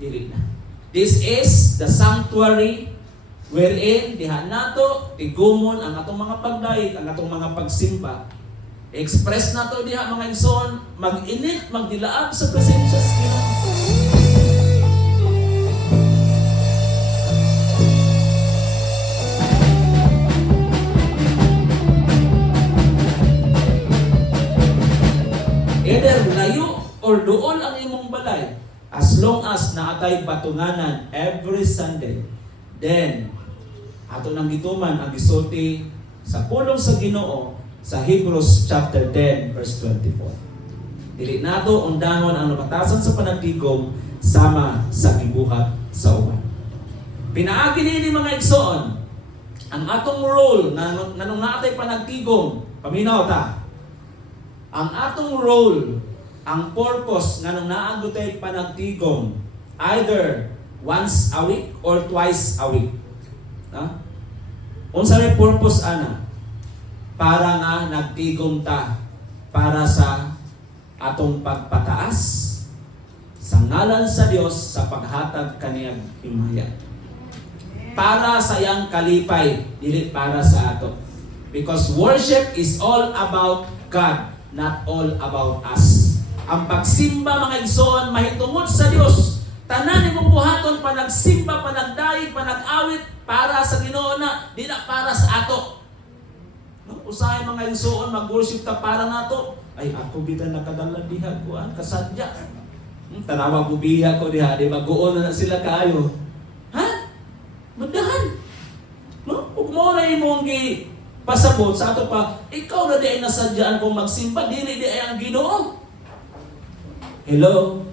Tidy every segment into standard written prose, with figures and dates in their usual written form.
Dili na. This is the sanctuary wherein diha nato tigumon ang atong mga pagdaig, ang atong mga pagsimba. Express nato diha mga igsoon, mag-init, magdilaab sa presensya sa Ginoo. Either layo or doon ang imong balay, as long as naatay batunganan every Sunday, then ato nang gituman ang gisulti sa pulong sa Ginoo sa Hebrews chapter 10 verse 24. Dili nato undangon ang nabatasan sa panagtigom sama sa gibuhat sa uban. Pinaagi ni mga igsoon ang atong role nanong naatay panagtigom, paminaw ta. Ang atong role, ang purpose nga nung naagutay panagtigom, either once a week or twice a week. Unsa may purpose ana? Para nga nagtigom ta para sa atong pagpataas sa ngalan sa Dios sa paghatag kaniyang himaya. Para sa iyang kalipay, dili para sa ato. Because worship is all about God, not all about us. Ang pagsimba mga igsoon mahitungod sa Dios. Tanan imong buhaton panagsimba, panagdaig, panag-awit para sa Ginoo na, di na para sa ato. No? Usahay mga igsoon mag-worship ta para nato. Ay ako bitan nakadala diha kuan kasadya. Tanawa ko biha ko diha, di mag-uon na sila kaayo. Ha? Madahan. No? Ug mo na imong pasabot sa ato pa, ikaw na di ay nasadyaan kung magsimba, dili di ay ang Ginoo. Hello?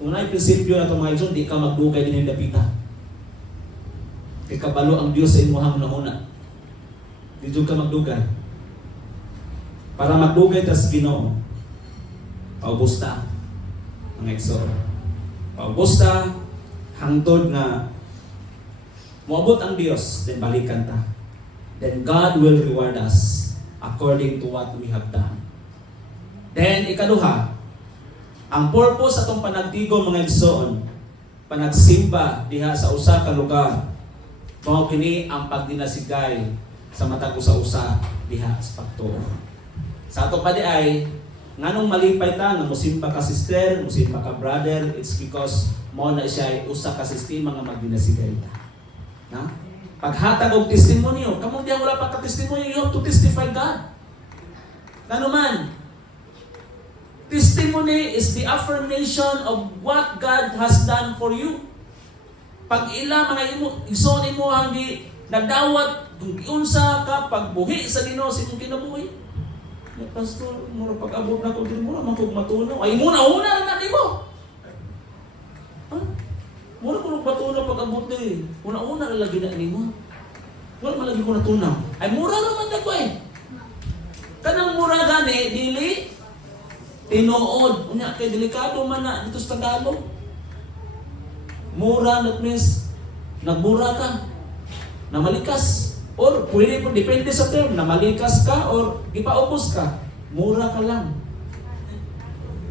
Unay prinsipyo na itong mga igsoon, di ka magdugay din yung dapita. Kay kabalo ang Diyos sa imuhang nahuna. Di ka magdugay. Para magdugay tas Ginoo, paubusta ang igsoon. Paubusta, hangtod na moabot ang Diyos, then balikan ta. Then God will reward us according to what we have done. Then, ikaduha, ang purpose atong panagtigom mga igsoon, panagsimba diha sa usa ka lugar, mao kini ang pagdinasigay sa matag usa-usa diha sa pagtuo. Sa ato pa di ay, nganong malipay ta nga mosimba ka sister, mosimba ka brother, it's because mao na siya usa ka sistema nga magdinasigay ta. Na? Paghatag og testimonyo, kamo diha wala pa ka testimonyo, you have to testify God. Ngano man? Testimony is the affirmation of what God has done for you. Pag ila mga igsoon imo ang nadawat kung unsa ka pagbuhi sa Ginoo sa imong kinabuhi. Ya pastor, mura pag-abot na ko din mo man kog matunaw. Ay una na nimo. Ha? Mura ko matunaw pag-abot ni. Una na lagi na nimo. Wala man lagi ko natunaw. Ay mura ra man dako eh. Kanang mura gani dili tinuod. Unya kay delikado man na dito sa Tagalog. Mura, that means nagmura ka, namalikas. Or pwede po, depende sa term, namalikas ka or gipaubos ka. Mura ka lang.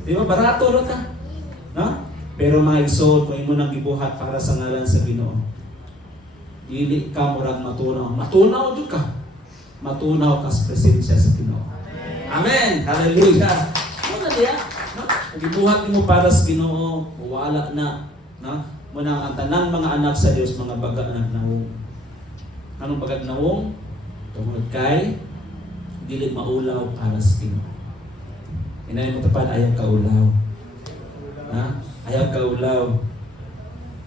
Di ba? Barato na ka. No? Pero mga igsoon, kung imo nang gibuhat para sa ngalan sa Ginoo, dili ka murag matunaw. Matunaw jud ka. Matunaw ka sa presensya sa Ginoo. Amen. Hallelujah. Ano diya? No? Gibuhat mo para sa Ginoo, wala na. No? Muna ang tanang mga anak sa Dios, mga baga na nawong. Anong baga nawong? Tungod kay dili maulaw para sa Ginoo. Inay mo tapad ayaw ka ulaw. Ha? Ayaw ka ulaw.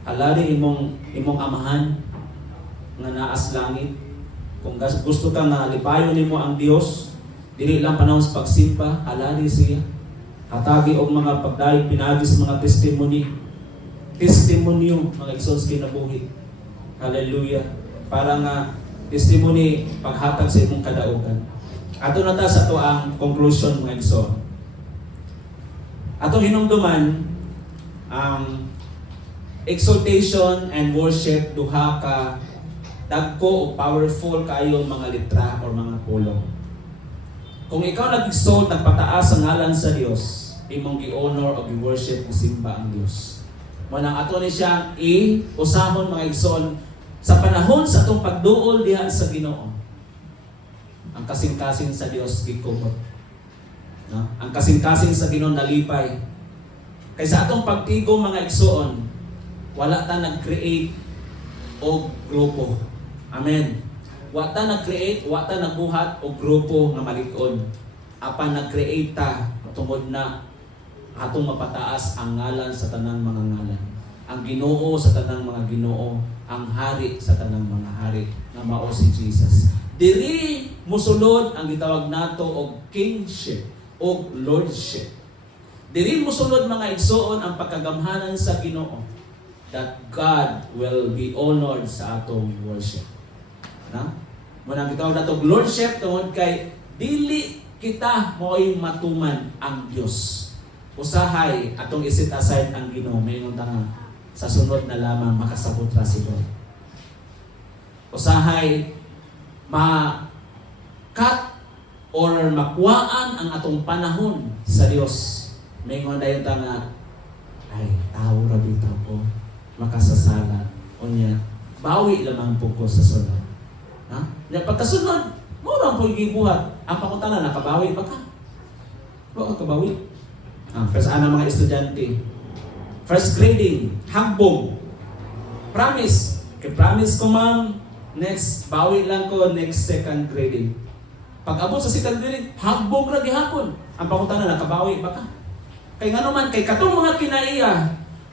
Alari imong amahan nga naas langit. Kung gusto ka na lipayon nimo ang Dios, dili lang panahon sa pagsimba, alari siya. Hatagi og mga pagdayeg pinagi sa mga testimonyo mga igsoon sa kinabuhi. Hallelujah. Para nga testimony paghatag sa imong kadaugan. Ato na ta sa ato ang conclusion mga igsoon. Atong hinumduman ang exaltation and worship duha ka dagko o powerful kayo mga litra o mga pulong. Kung ikaw nag-exalt, nagpataas ang ngalan sa Dios, imong gi-honor o gi-worship o simba ang Dios. Manang ato ni siyang i-usahon mga igsoon sa panahon sa atong pagduol diha sa Ginoo. Ang kasing-kasing sa Dios gikubot. No? Ang kasing-kasing sa Ginoo nalipay. Kaysa atong pagtigom mga igsoon, wala ta nag-create og grupo. Amen. Wa ta nag-create, wa ta nagbuhat og grupo nga malig-on. Apan nag-create ta tungod na atong mapataas ang ngalan sa tanang mga ngalan. Ang Ginoo sa tanang mga Ginoo, ang hari sa tanang mga hari nga mao si Jesus. Diri mosulod ang gitawag nato og kingship o lordship. Diri mosulod mga igsoon ang pagkagamhanan sa Ginoo that God will be honored sa atong worship. Na? Muna gitawag nato lordship tungod kay dili kita mo'y matuman ang Dios. Usahay atong iset aside ang Ginoo mayong nga sa sunod na lamang makasabot ra si Lord. Usahay ma-cut or makuhaan ang atong panahon sa Dios. Mayingon dayon ta nga ay tao ra bitaw ko makasasala unya bawi lamang po ko sa sunod. Ha? Ya pagkasunod mo ra po gibuhat ang pangutana nakabawi ba ka? Wa ka kabawi. Kasi ana mga estudyante. First grading, hambog. Promise. Kay promise ko ma'am, next, bawi lang ko next second grading. Pag abot sa second grading, hambog ra gihapon. Ang pangutana nakabawi ba ka? Kay nga naman, kay katong mga kinaiya,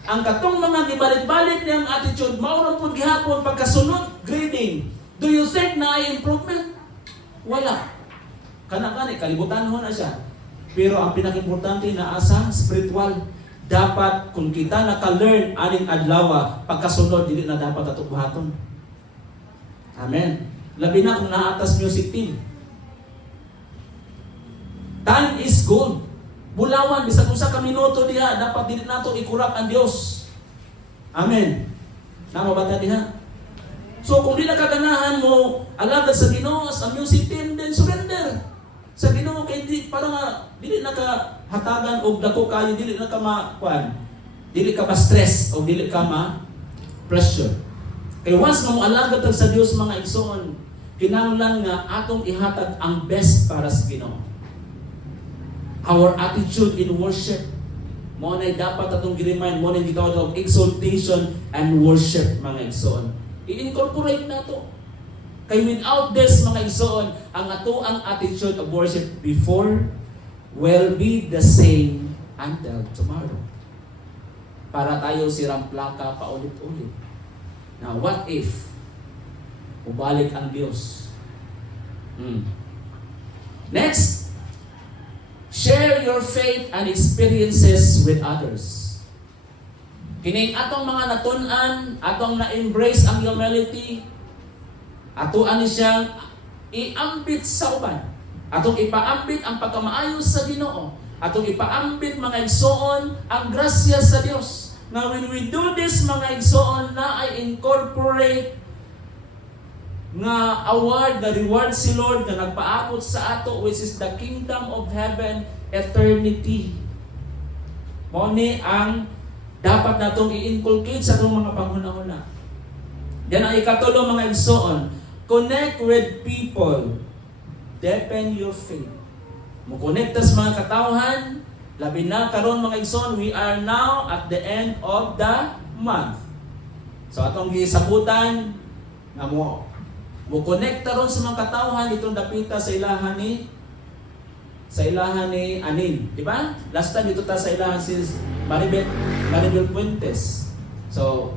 ang katong mga gibalik-balik niyang attitude, maurang po gihapon pagkasunod grading. Do you think na ay improvement? Wala. Kana-kani, kalibutan ho na siya. Pero ang pinaka-importante na asa, spiritual. Dapat, kung kita naka-learn aning adlaw, pagkasunod, dili na dapat ato buhaton. Amen. Labi na kung naatas music team. Time is gold. Bulawan, bisag usa ka minuto diha, dapat dili nato ikurap ang Dios. Amen. Namo ba ta diha? So kung di nakaganahan mo, alagad sa Ginoo sa music team, then surrender. Sa Ginoo kay di para nga dili nakahatagan og dako kayo, dili na ka ma-kuan. Dili ka ma-stress o dili ka ma-pressure. Kay once nga mo alagad sa Dios mga igsoon, kinahanglan nga atong ihatag ang best para sa Ginoo. Our attitude in worship, mo na dapat atong gi-remind, mo na gitawag og exaltation and worship mga igsoon. I-incorporate nato. Kay without this mga igsoon, ang ato ang attitude of worship before will be the same until tomorrow. Para tayo sirang plaka paulit-ulit. Now, what if ubalik ang Diyos? Next, share your faith and experiences with others. Kining atong mga natun-an, atong na-embrace ang humility, ato ani siyang iambit sa uban. Atong ipaambit ang pagkamaayos sa Ginoo. Atong ipaambit mga igsoon ang grasya sa Dios. Now when we do this mga igsoon na ay incorporate nga award, the reward si Lord na nagpaabot sa ato which is the kingdom of heaven, eternity. Mao ni ang dapat natong i-inculcate sa atong mga panghuna-huna. Yan ang ikatulo mga igsoon. Connect with people. Deepen your faith. Mo-connect sa mga katawhan. Labi na karon mga igsoon, we are now at the end of the month. So atong gisabutan nga mo-connect ron sa mga katawhan itong dapita sa ilahan ni Anin, di ba? Last time dito ta sa ilahan si Maribel Puentes. So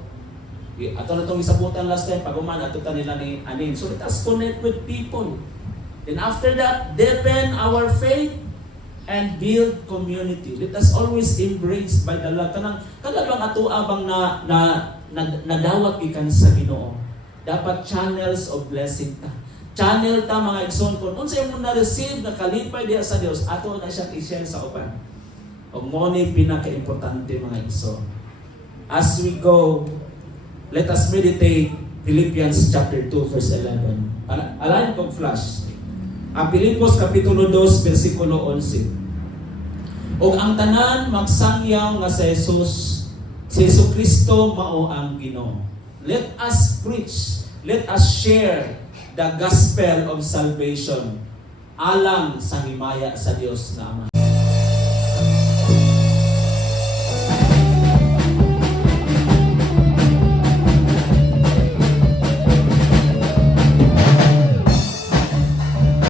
ato na itong isabutan last time, pag-uman, ato ta nila ni Anin. So let us connect with people. And after that, deepen our faith and build community. Let us always embrace by the love. Kada bang ato abang nadawat ikan sa Ginoo. Dapat channels of blessing ta. Channel ta mga igsoon kung unsa imong na-receive na kalipay diha sa Dios, ato na siya i-share sa uban. O mo ni pinaka-importante mga igsoon. As we go, let us meditate Philippians chapter 2 verse 11. Alain kong flash. Ang Pilipos kapitulo 2 versikulo 11. Og ang tanan magsangyaw nga sa Jesus Si Jesucristo mao ang Ginoo. Let us preach, let us share the gospel of salvation alang sa himaya sa Dios na Ama.